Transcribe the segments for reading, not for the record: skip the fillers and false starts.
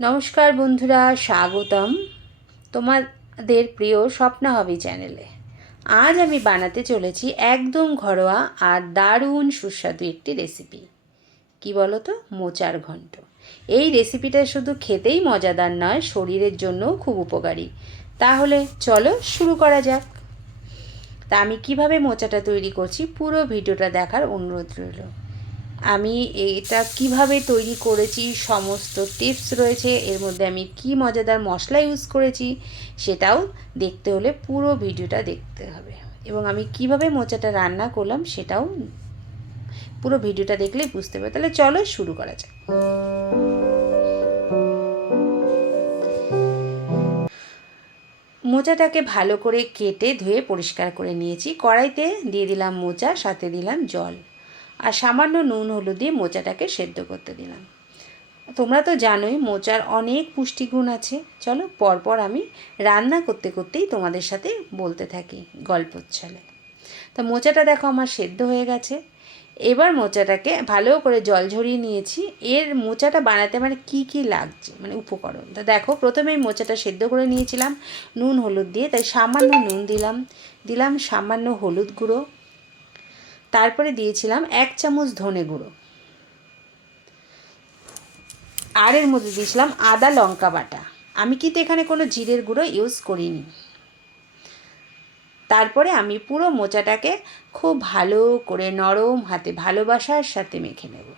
নমস্কার বন্ধুরা, স্বাগতম তোমাদের প্রিয় স্বপ্না হবি চ্যানেলে। আজ আমি বানাতে চলেছি একদম ঘরোয়া আর দারুণ সুস্বাদু একটি রেসিপি। কি বলো তো? মোচার ঘন্ট। এই রেসিপিটা শুধু খেতেই মজাদার নয়, শরীরের জন্যও খুব উপকারী। তাহলে চলো শুরু করা যাক। তা আমি কিভাবে মোচাটা তৈরি করছি পুরো ভিডিওটা দেখার অনুরোধ রইল। আমি এটা কিভাবে তৈরি করেছি সমস্ত টিপস রয়েছে, এর মধ্যে আমি কি মজাদার মশলা ইউজ করেছি সেটাও দেখতে হলে পুরো ভিডিওটা দেখতে হবে, এবং আমি কিভাবে মোচাটা রান্না করলাম সেটাও পুরো ভিডিওটা দেখলেই বুঝতে পারবে। তাহলে চলো শুরু করা যাক। মোচাটাকে ভালো করে কেটে ধুয়ে পরিষ্কার করে নিয়েছি। কড়াইতে দিয়ে দিলাম মোচা, সাথে দিলাম জল আর সামান্য নুন হলুদ দিয়ে মোচাটাকে সেদ্ধ করতে দিলাম। তোমরা তো জানোই মোচার অনেক পুষ্টিগুণ আছে। চলো পরপর আমি রান্না করতে করতেই তোমাদের সাথে বলতে থাকি গল্পর ছলে। তা মোচাটা দেখো আমার সেদ্ধ হয়ে গেছে। এবার মোচাটাকে ভালো করে জল ঝরিয়ে নিয়েছি। এর মোচাটা বানাতে আমার কী কী লাগছে মানে উপকরণ, তা দেখো প্রথমেই মোচাটা সেদ্ধ করে নিয়েছিলাম নুন হলুদ দিয়ে, তাই সামান্য নুন দিলাম সামান্য হলুদ গুঁড়ো, তারপরে দিয়েছিলাম 1 চামচ ধনে গুঁড়ো, আর এর মধ্যে দিয়েছিলাম আদা লঙ্কা বাটা। আমি কিন্তু এখানে কোনো জিরের গুঁড়ো ইউজ করিনি। তারপরে আমি পুরো মোচাটাকে খুব ভালো করে নরম হাতে ভালোবাসার সাথে মেখে নেব।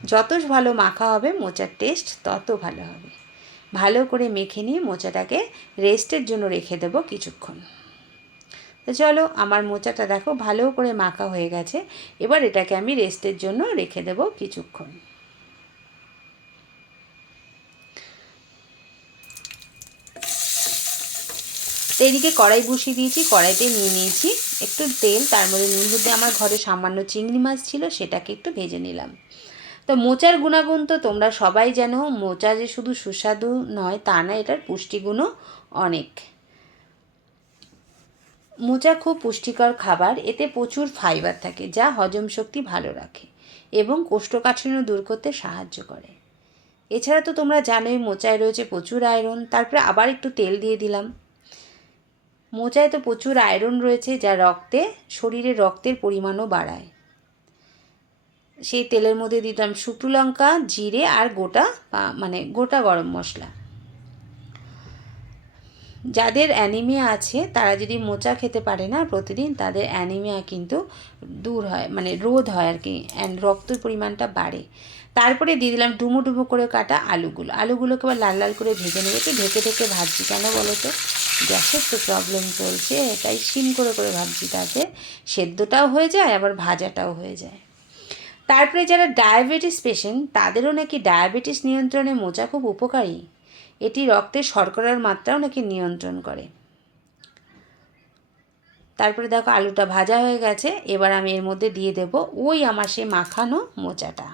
যত ভালো মাখা হবে মোচার টেস্ট তত ভালো হবে। ভালো করে মেখে নিয়ে মোচাটাকে রেস্টের জন্য রেখে দেবো কিছুক্ষণ। তো চলো আমার মোচাটা দেখো ভালো করে মাখা হয়ে গেছে। এবার এটাকে আমি রেস্টের জন্য রেখে দেবো কিছুক্ষণ। তো এদিকে কড়াই বসিয়ে দিয়েছি, কড়াইতে নিয়ে নিয়েছি একটু তেল, তার মধ্যে নুন হলুদ দিয়ে আমার ঘরে সামান্য চিংড়ি মাছ ছিল সেটাকে একটু ভেজে নিলাম। তো মোচার গুণাগুণ তো তোমরা সবাই জানো, মোচা যে শুধু সুস্বাদু নয় তা না, এটার পুষ্টিগুণও অনেক। মোচা খুব পুষ্টিকর খাবার, এতে প্রচুর ফাইবার থাকে যা হজম শক্তি ভালো রাখে এবং কোষ্ঠকাঠিন্য দূর করতে সাহায্য করে। এছাড়া তো তোমরা জানোই মোচায় রয়েছে প্রচুর আয়রন। তারপরে আবার একটু তেল দিয়ে দিলাম। মোচায় তো প্রচুর আয়রন রয়েছে যা শরীরে রক্তের পরিমাণও বাড়ায়। সেই তেলের মধ্যে দিলাম শুকনো লঙ্কা, জিরে আর গোটা গরম মশলা। যাদের অ্যানিমিয়া আছে তারা যদি মোচা খেতে পারে না প্রতিদিন, তাদের অ্যানিমিয়া কিন্তু দূর হয়, রোধ হয় আর কি, রক্তের পরিমাণটা বাড়ে। তারপরে দিয়ে দিলাম ডুমো ডুমো করে কাটা আলুগুলোকে আবার লাল লাল করে ভেজে নেবো। একটু ঢেকে ঢেকে ভাজছি, কেন বলো তো? গ্যাসের তো প্রবলেম চলছে, তাই সিম করে করে ভাজছি, তাতে সেদ্ধটাও হয়ে যায় আবার ভাজাটাও হয়ে যায়। তারপরে যারা ডায়াবেটিস পেশেন্ট তাদেরও নাকি ডায়াবেটিস নিয়ন্ত্রণে মোচা খুব উপকারী। এটি রক্তে শর্করার মাত্রাও নাকি নিয়ন্ত্রণ করে। তারপরে দেখো আলুটা ভাজা হয়ে গেছে। এবার আমি এর মধ্যে দিয়ে দেব ওই আমার সে মাখানো মোচাটা,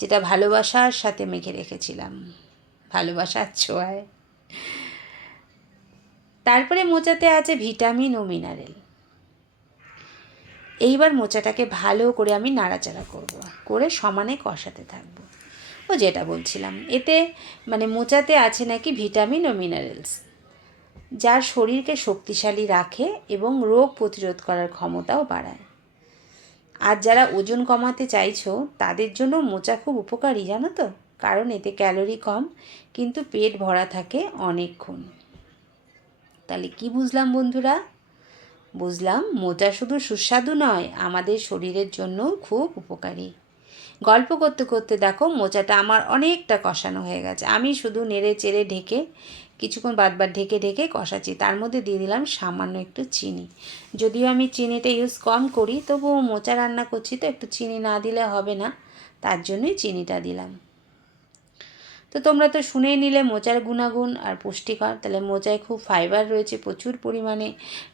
যেটা ভালোবাসার সাথে মেখে রেখেছিলাম, ভালোবাসার ছোঁয়ায়। তারপরে মোচাতে আছে ভিটামিন ও মিনারেল। এইবার মোচাটাকে ভালো করে আমি নাড়াচাড়া করে সমানে কষাতে থাকবো। ও যেটা বলছিলাম, এতে মোচাতে আছে নাকি ভিটামিন ও মিনারেলস, যা শরীরকে শক্তিশালী রাখে এবং রোগ প্রতিরোধ করার ক্ষমতাও বাড়ায়। আর যারা ওজন কমাতে চাইছো তাদের জন্য মোচা খুব উপকারী, জানো তো? কারণ এতে ক্যালোরি কম কিন্তু পেট ভরা থাকে অনেকক্ষণ। তাহলে কি বুঝলাম বন্ধুরা? বুঝলাম মোচা শুধু সুস্বাদু নয়, আমাদের শরীরের জন্যও খুব উপকারী। গল্প করতে করতে দেখো মোচাটা আমার অনেকটা কষানো হয়ে গেছে। আমি শুধু নেড়ে চেড়ে ঢেকে কিছুক্ষণ বারবার ঢেকে ঢেকে কষাচ্ছি। তার মধ্যে দিয়ে দিলাম সামান্য একটু চিনি। যদিও আমি চিনিটা ইউজ কম করি, তবুও মোচা রান্না করছি তো একটু চিনি না দিলে হবে না, তার জন্যই চিনিটা দিলাম। তো তোমরা তো শুনেই নিলে মোচার গুণাগুণ আর পুষ্টিকর। তাহলে মোচায় খুব ফাইবার রয়েছে প্রচুর পরিমাণে,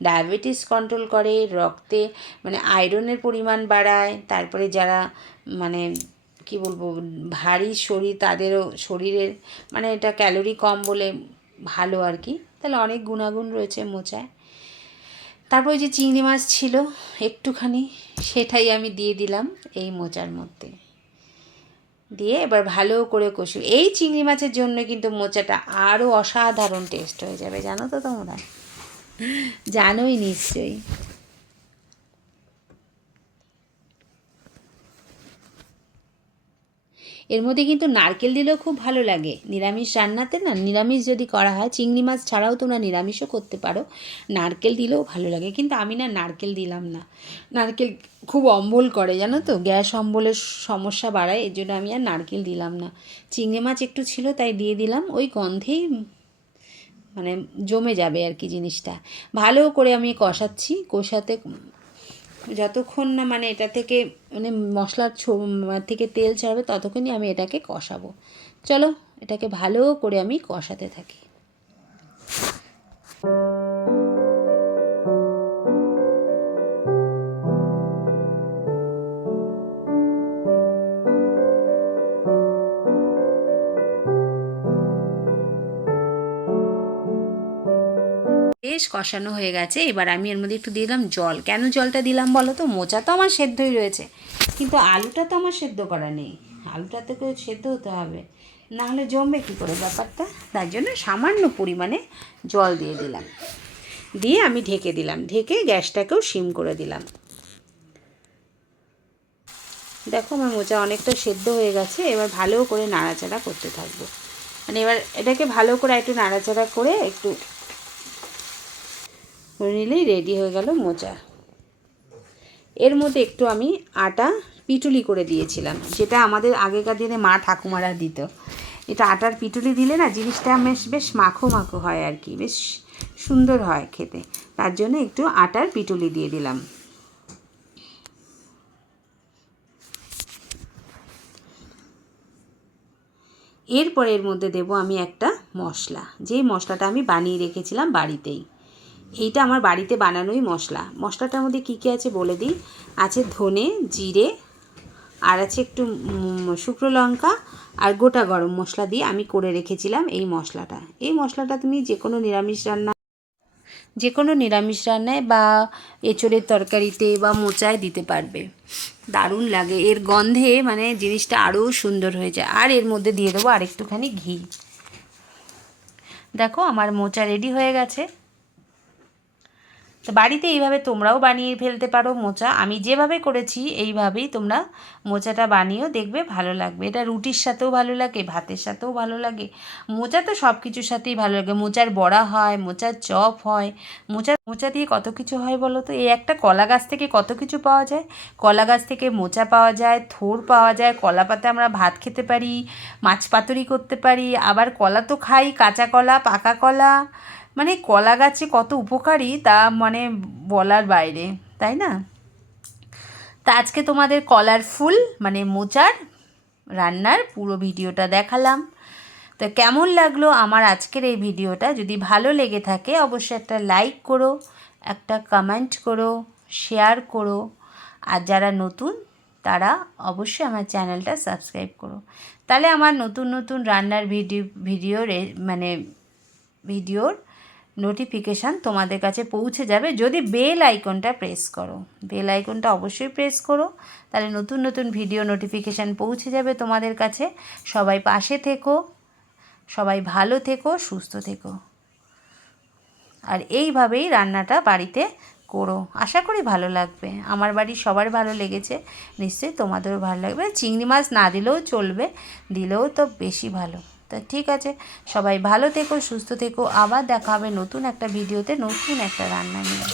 ডায়াবেটিস কন্ট্রোল করে, রক্তে আয়রনের পরিমাণ বাড়ায়। তারপরে যারা কি বলবো ভারী শরীর তাদেরও শরীরের এটা ক্যালোরি কম বলে ভালো আর কি। তাহলে অনেক গুণাগুণ রয়েছে মোচায়। তারপর ওই যে চিংড়ি মাছ ছিল একটুখানি, সেটাই আমি দিয়ে দিলাম এই মোচার মধ্যে। দিয়ে এবার ভালো করে কষু। এই চিংড়ি মাছের জন্য কিন্তু মোচাটা আরও অসাধারণ টেস্ট হয়ে যাবে, জানো তো তোমরা, জানোই নিশ্চয়ই। এর মধ্যে কিন্তু নারকেল দিলেও খুব ভালো লাগে। নিরামিষ রান্নাতে না, নিরামিষ যদি করা হয়, চিংড়ি মাছ ছাড়াও তোমরা নিরামিষও করতে পারো, নারকেল দিলেও ভালো লাগে। কিন্তু আমি না নারকেল দিলাম না, নারকেল খুব অম্বল করে জানো তো, গ্যাস অম্বলের সমস্যা বাড়ায়, এর জন্য আমি আর নারকেল দিলাম না। চিংড়ি মাছ একটু ছিল তাই দিয়ে দিলাম, ওই গন্ধেই মানে জমে যাবে আর কি জিনিসটা। ভালো করে আমি কষাতে যতক্ষণ না মানে এটা থেকে মানে মশলার থেকে তেল ছাড়বে ততক্ষণই আমি এটাকে কষাবো। চলো এটাকে ভালো করে আমি কষাতে থাকি। বেশ কষানো হয়ে গেছে, এবার আমি এর মধ্যে একটু দিলাম জল। কেন জলটা দিলাম বলো তো, মোচা তো আমার সেদ্ধই রয়েছে, কিন্তু আলুটা তো আমার সেদ্ধ করা নেই, আলুটা তো সেদ্ধ হতে হবে, নাহলে জমবে কী করে ব্যাপারটা। তার জন্য সামান্য পরিমাণে জল দিয়ে দিলাম, দিয়ে আমি ঢেকে দিলাম, ঢেকে গ্যাসটাকেও সিম করে দিলাম। দেখো আমার মোচা অনেকটা সেদ্ধ হয়ে গেছে, এবার ভালো করে নাড়াচাড়া করতে থাকবো। মানে এবার এটাকে ভালো করে একটু নাড়াচাড়া করে একটু নিলেই রেডি হয়ে গেল মোচা। এর মধ্যে একটু আমি আটা পিটুলি করে দিয়েছিলাম, যেটা আমাদের আগেকার দিনে মা ঠাকুমারা দিত। এটা আটার পিটুলি দিলে না জিনিসটা বেশ মাখো মাখো হয় আর কি, বেশ সুন্দর হয় খেতে, তার জন্য একটু আটার পিটুলি দিয়ে দিলাম। এরপর এর মধ্যে দেব আমি একটা মশলা, যেই মশলাটা আমি বানিয়ে রেখেছিলাম বাড়িতেই। এইটা আমার বাড়িতে বানানোই মশলা। মশলাটার মধ্যে কী কী আছে বলে দিই। আছে ধনে, জিরে, আর আছে একটু শুকনো লঙ্কা আর গোটা গরম মশলা দিয়ে আমি করে রেখেছিলাম এই মশলাটা। এই মশলাটা তুমি যে কোনো নিরামিষ রান্নায় বা এঁচোড়ের তরকারিতে বা মোচায় দিতে পারবে, দারুণ লাগে। এর গন্ধে মানে জিনিসটা আরও সুন্দর হয়ে যায়। আর এর মধ্যে দিয়ে দেবো আরেকটুখানি ঘি। দেখো আমার মোচা রেডি হয়ে গেছে। তো বাড়িতে এইভাবে তোমরাও বানিয়ে ফেলতে পারো মোচা। আমি যেভাবে করেছি এইভাবেই তোমরা মোচাটা বানিয়েও দেখবে, ভালো লাগবে। এটা রুটির সাথেও ভালো লাগে, ভাতের সাথেও ভালো লাগে। মোচা তো সব কিছুর সাথেই ভালো লাগে। মোচার বড়া হয়, মোচার চপ হয়, মোচা দিয়ে কত কিছু হয় বলো তো। এই একটা কলা গাছ থেকে কত কিছু পাওয়া যায়। কলা গাছ থেকে মোচা পাওয়া যায়, থোড় পাওয়া যায়, কলা পাতা আমরা ভাত খেতে পারি, মাছ পাতুরি করতে পারি, আবার কলা তো খাই, কাঁচা কলা, পাকা কলা, মানে কলা গাছে কত উপকারী তা মানে বলার বাইরে, তাই না। তা আজকে তোমাদের কলার ফুল মানে মোচার রান্নার পুরো ভিডিওটা দেখালাম। তো কেমন লাগলো আমার আজকের এই ভিডিওটা? যদি ভালো লেগে থাকে অবশ্যই একটা লাইক করো, একটা কমেন্ট করো, শেয়ার করো, আর যারা নতুন তারা অবশ্যই আমার চ্যানেলটা সাবস্ক্রাইব করো। তাহলে আমার নতুন নতুন রান্নার ভিডিওর নোটিফিকেশান তোমাদের কাছে পৌঁছে যাবে যদি বেল আইকনটা প্রেস করো। বেল আইকনটা অবশ্যই প্রেস করো, তাহলে নতুন নতুন ভিডিও নোটিফিকেশান পৌঁছে যাবে তোমাদের কাছে। সবাই পাশে থেকো, সবাই ভালো থেকো, সুস্থ থেকো, আর এইভাবেই রান্নাটা বাড়িতে করো। আশা করি ভালো লাগবে। আমার বাড়ির সবার ভালো লেগেছে, নিশ্চয়ই তোমাদেরও ভালো লাগবে। চিংড়ি মাছ না দিলেও চলবে, দিলেও তো বেশি ভালো। তা ঠিক আছে, সবাই ভালো থেকো, সুস্থ থেকো। আবার দেখা হবে নতুন একটা ভিডিওতে, নতুন একটা রান্না নিয়ে।